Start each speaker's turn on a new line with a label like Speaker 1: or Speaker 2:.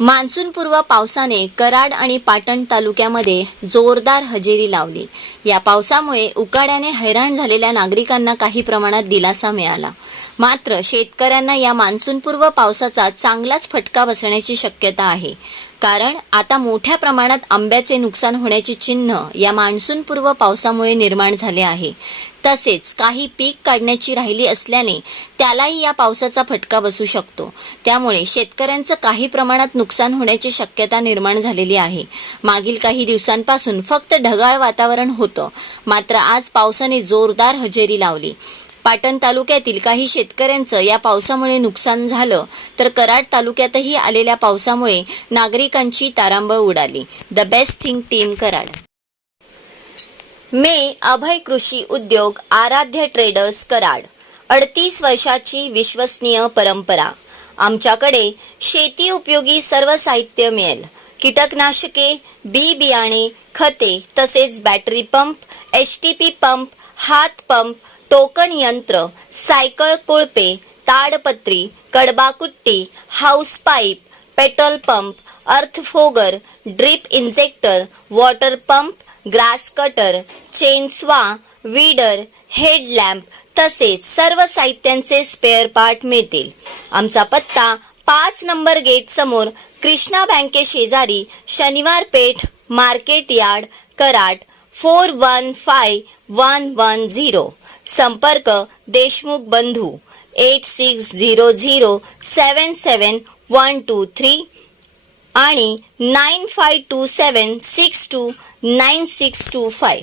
Speaker 1: मान्सूनपूर्व पावसाने कराड आणि पाटण तालुक्यामध्ये जोरदार हजेरी लावली. या पावसामुळे उकाड्याने हैराण झालेल्या नागरिकांना काही प्रमाणात दिलासा मिळाला. मात्र शेतकऱ्यांना या मान्सूनपूर्व पावसाचा चांगलाच फटका बसण्याची शक्यता आहे. कारण आता मोठ्या प्रमाणात आंब्याचे नुकसान होण्याची चिन्ह या मान्सूनपूर्व पावसामुळे निर्माण झाले आहे. तसेच काही पीक काढण्याची राहिली असल्याने त्यालाही या पावसाचा फटका बसू शकतो. त्यामुळे शेतकऱ्यांचं काही प्रमाणात नुकसान होण्याची शक्यता निर्माण झालेली आहे. मागील काही दिवसांपासून फक्त ढगाळ वातावरण होतं. मात्र आज पावसाने जोरदार हजेरी लावली. पाटण तालुक्यातील काही शेतकऱ्यांचं या पावसामुळे नुकसान झालं तर कराड तालुक्यातही आलेल्या पावसामुळे नागरिकांची तारांबळ उडाली. The best thing team Karad. मे अभय कृषी उद्योग आराध्य ट्रेडर्स कराड. अडतीस वर्षाची विश्वसनीय परंपरा. आमच्याकडे शेती उपयोगी सर्व साहित्य मिळेल. कीटकनाशके बी बियाणे खते तसेच battery pump H T P pump हात पंप टोकण यंत्र सायकल कोळपे ताडपत्री कडबाकुट्टी house pipe petrol pump अर्थफोगर drip injector water pump grass cutter chainsaw weeder headlamp तसेच सर्व साहित्यांचे स्पेअर पार्ट मिळतील. आमचा पत्ता पाच नंबर गेट समोर कृष्णा बँके शेजारी Shaniwar Peth market yard Karad four one five one one zero. संपर्क देशमुख बंधू eight six zero zero seven seven one two three आणि nine five two seven six two nine six two five.